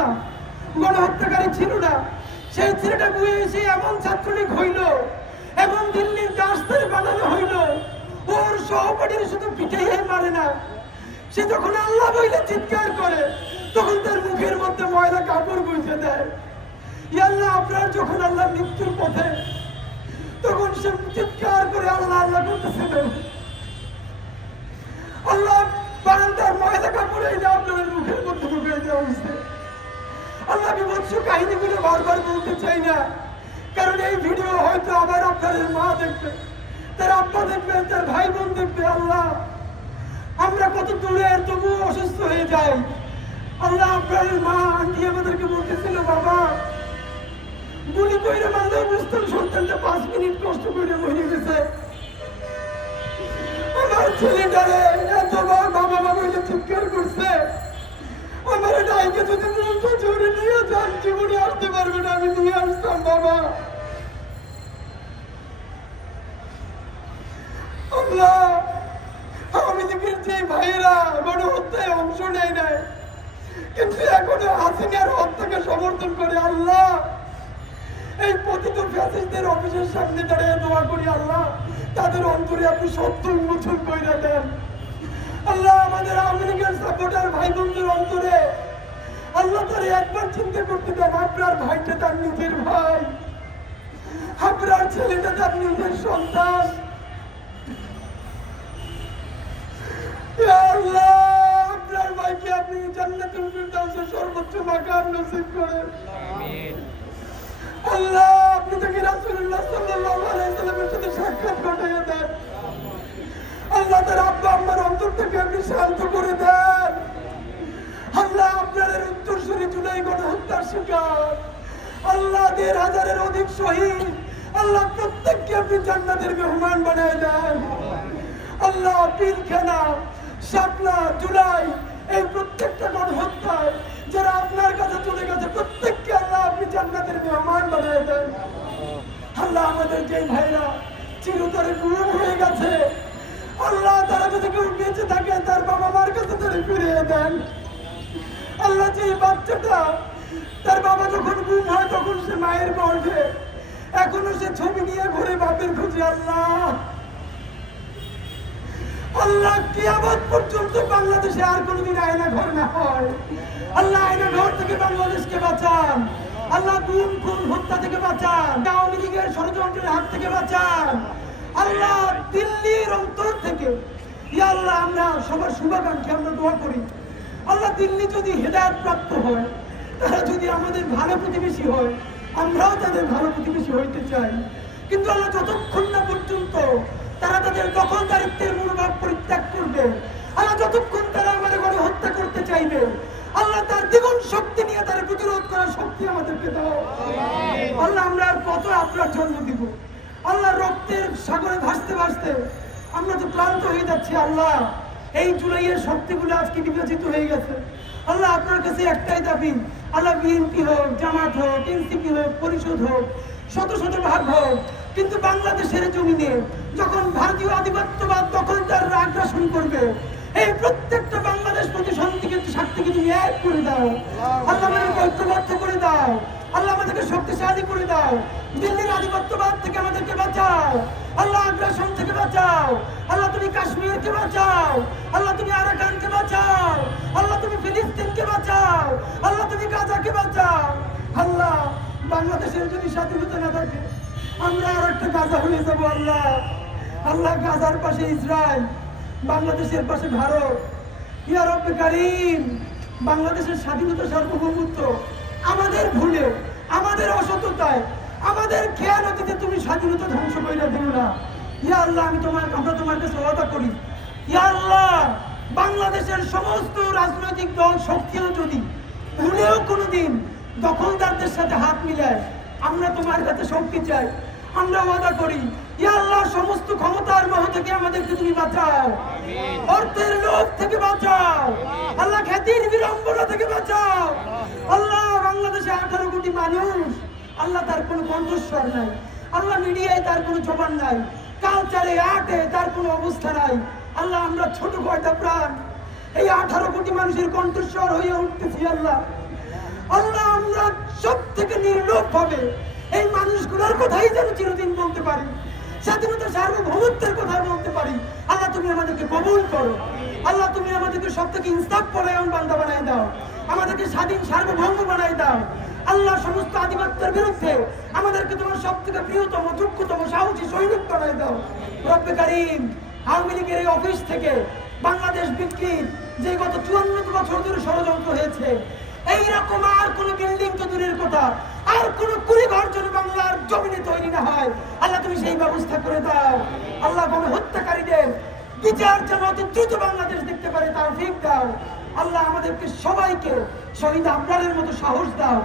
না, গণহত্যাকারী ছিল না। সেই ছেলেটা বুয়ে এসে এমন ছাত্রলীগ হইল, এমন দিল্লির দাসদের বানানো হইল, ওর সহপাঠীর শুধু পিঠেই মারে না, সে যখন আল্লাহ বইলে চিৎকার করে তখন তার মুখের মধ্যে ময়লা কাপড় গুঁজে দেয়। ইয়া আল্লাহ, আপনার যখন আল্লাহ মৃত্যুর পথে, তখন সে চিৎকার করে আল্লাহ আল্লাহ করতেছিল। আল্লাহ বারান্দার ময়লা কাপড় এই যে আপনার মুখের মধ্যে ঢুকে দেওয়া হয়েছে। আল্লাহ বিভৎস কাহিনীগুলো বারবার বলতে চাই না, কারণ এই ভিডিও হয়তো আবার আপনাদের মা দেখবে, তার আব্বা দেখবে, তার ভাই বোন দেখবে। আল্লাহ, আমরা কত দূরে তবুও অসুস্থ হয়ে যাই। আল্লাহ, আপনার মা আন্টি আমাদেরকে বলতেছিল, বাবা গুলি কইরে মারলে বুঝতাম সন্তানটা 5 মিনিট কষ্ট করে মরে গেছে। আমার ছেলেটারে এতবার বাবা বাবা বলে চিৎকার করছে, আমার ডাইকে যদি মনটা জোরে নিয়ে যান জীবনে আসতে পারবে না, আমি নিয়ে আসতাম বাবা। আল্লাহ, আমি দেখি যে ভাইয়েরা গণহত্যায় অংশ নেয় নাই, কিন্তু এখনো হাসিনার হত্যাকে সমর্থন করে। আল্লাহ, এই পতিত ফ্যাসিস্টদের অফিসের সামনে দাঁড়িয়ে দোয়া করি, আল্লাহ তাদের অন্তরে আপনি সত্য উন্মোচন করে দেন। আল্লাহ, আমাদের আওয়ামী লীগের সাপোর্টার ভাই বোনদের অন্তরে আল্লাহ তারা একবার চিন্তা করতে দেন, আপনার ভাইটা তার নিজের ভাই, আপনার ছেলেটা তার নিজের সন্তান। আল্লাহ, আপনার ভাইকে আপনি জান্নাতুল ফিরদাউসের সর্বোচ্চ মাকাম নসিব করেন। আল্লাহ, আপনি তাকে রাসূলুল্লাহ সাল্লাল্লাহু আলাইহি ওয়াসাল্লামের সাথে সাক্ষাৎ ঘটাইয়া দেন। আল্লাহ, তার আব্বা আম্মার অন্তর থেকে আপনি শান্ত করে দেন। আল্লাহ, আপনার উত্তরসূরি জুলাই গণহত্যার শিকার আল্লাহ ১,৫০০-এর অধিক শহীদ, আল্লাহ প্রত্যেককে আপনি জান্নাতের মেহমান বানায় দেন। আল্লাহ, পিলখানা, শাপলা, জুলাই, এই প্রত্যেকটা গণহত্যায় যারা আপনার কাছে চলে গেছে প্রত্যেককে আল্লাহ আপনি জান্নাতের মেহমান বানিয়ে দেন। আল্লাহ, আমাদের যে ভাইরা চিরতরে গুম হয়ে গেছে, আল্লাহ তারা যদি কেউ বেঁচে থাকে তার বাবা মার কাছে তারা ফিরিয়ে দেন। আল্লাহ, যে বাচ্চাটা তার বাবা যখন গুম হয় তখন সে মায়ের গর্ভে, এখনো সে ছবি নিয়ে ঘুরে বাপের খুঁজে। আল্লাহ, আল্লাহ কিয়ামত পর্যন্ত বাংলাদেশে আর কোনোদিন আয়না ঘর না হয়। আল্লাহ, আয়না ঘর থেকে বাংলাদেশকে বাঁচান। আল্লাহ, গুম খুন হত্যা থেকে বাঁচান, আওয়ামী লীগের ষড়যন্ত্রের হাত থেকে বাঁচান। আল্লাহ, দিল্লির অন্তর থেকে ইয়া আল্লাহ আমরা সবার শুভাকাঙ্ক্ষী, আমরা দোয়া করি। আল্লাহ, দিল্লি যদি হেদায়েত প্রাপ্ত হয়, তারা যদি আমাদের ভালো প্রতিবেশী হয়, আমরাও তাদের ভালো প্রতিবেশী হইতে চাই। কিন্তু আল্লাহ, যতক্ষণ না পর্যন্ত তারা তাদের দখলদারিত্বের মনোভাব পরিত্যাগ করবে, আল্লাহ যতক্ষণ তারা আমাদের গণহত্যা করতে চাইবে, আল্লাহ তার দ্বিগুণ শক্তি নিয়ে তারা প্রতিরোধ করার শক্তি আমাদেরকে দাও। আল্লাহ, আমরা আর কত আপনার জন্য দিব? আল্লাহ, রক্তের সাগরে ভাসতে ভাসতে আমরা তো ক্লান্ত হয়ে যাচ্ছি। আল্লাহ, এই জুলাইয়ের শক্তিগুলো আজকে বিভাজিত হয়ে গেছে। আল্লাহ, আপনার কাছে একটাই দাবি, আল্লাহ বিএনপি হোক, জামাত হোক, এনসিপি হোক, পরিষদ হোক, শত শত ভাগ হোক, কিন্তু বাংলাদেশের জমিনে যখন ভারতীয় আধিপত্যবাদ দখলদাররা আগ্রাসন করবে, এই প্রত্যেকটা বাংলাদেশ প্রতিসন্ধিকে শক্তিকে তুমি এক করে দাও। আল্লাহ, আমাদেরকে ঐক্যবদ্ধ করে দাও। আল্লাহ, আমাদেরকে শক্তিশালী করে দাও। দিল্লির আধিপত্যবাদ থেকে আমাদেরকে বাঁচাও। আল্লাহ, আগ্রাসন থেকে বাঁচাও। আল্লাহ, তুমি কাশ্মীরকে বাঁচাও। আল্লাহ, তুমি আরাকানকে বাঁচাও। আল্লাহ, তুমি ফিলিস্তিনকে বাঁচাও। আল্লাহ, তুমি গাজাকে বাঁচাও। আল্লাহ, বাংলাদেশের যদি স্বাধীনতা না থাকে আমরা আর একটা গাজা হয়ে যাবো। আল্লাহ, আল্লাহ, গাজার পাশে ইসরায়েল, বাংলাদেশের পাশে ভারত। ইয়া রব্বে কারীম, বাংলাদেশের স্বাধীনতা সার্বভৌমত্ব আমাদের ভুলে, আমাদের অসততায়, আমাদের খেয়ানতিতে তুমি স্বাধীনতা ধ্বংস করে দিও না। ইয়া আল্লাহ, আমরা তোমার কাছে ওয়াদা করি, ইয়া আল্লাহ, বাংলাদেশের সমস্ত রাজনৈতিক দল শক্তিও যদি ভুলেও কোনোদিন দখলদারদের সাথে হাত মিলায়, আমরা তোমার কাছে শক্তি চাই। আমরা ওয়াদা করি, ইয়া আল্লাহ, সমস্ত ক্ষমতার মোহ থেকে আমাদেরকে তুমি বাঁচাও, অর্থের লোভ থেকে বাঁচাও, আল্লাহ খ্যাতির বিড়ম্বনা থেকে বাঁচাও। আল্লাহ, বাংলাদেশে 18 কোটি মানুষ, আল্লাহ তার কোনো কণ্ঠস্বর নাই। আল্লাহ, মিডিয়ায় তার কোনো জবান নাই, কালচারে আর্টে তার কোনো অবস্থা নাই। আল্লাহ, আমরা ছোট কয়টা প্রাণ এই 18 কোটি মানুষের কণ্ঠস্বর হয়ে উঠতেছি। আল্লাহ, আল্লাহ আমরা সব থেকে নির্লোভ ভাবে এই মানুষগুলোর কথাই যেন চিরদিন বলতে পারি, স্বাধীনতা সার্বভৌমত্বের কথা বলতে পারি। আল্লাহ তুমি আমাদেরকে কবুল করো। আল্লাহ তুমি আমাদেরকে সব থেকে ইনসাফ পরায়ণ বান্দা বানাই দাও, আমাদেরকে স্বাধীন সার্বভৌম বানাই দাও। আল্লাহ সমস্ত আধিপত্যের বিরুদ্ধে আমাদেরকে তোমার সব থেকে প্রিয়তম যোগ্যতম সাহসী সৈনিক বানাই দাও। রব্বে কারীম, আওয়ামী লীগের এই অফিস থেকে বাংলাদেশ বিক্রির যে গত 54 বছর ধরে ষড়যন্ত্র হয়েছে, এইরকম আর কোন বিল্ডিং তো দূরের কথা, আর কোন কুড়িঘর যেন বাংলার জমিনে তৈরি না হয়। আল্লাহ তুমি সেই ব্যবস্থা করে দাও। আল্লাহ গণহত্যাকারীদের বিচার যেন অতি দ্রুত বাংলাদেশ দেখতে পারে তৌফিক দাও। আল্লাহ আমাদেরকে সবাইকে শহীদ আবরারের মতো সাহস দাও।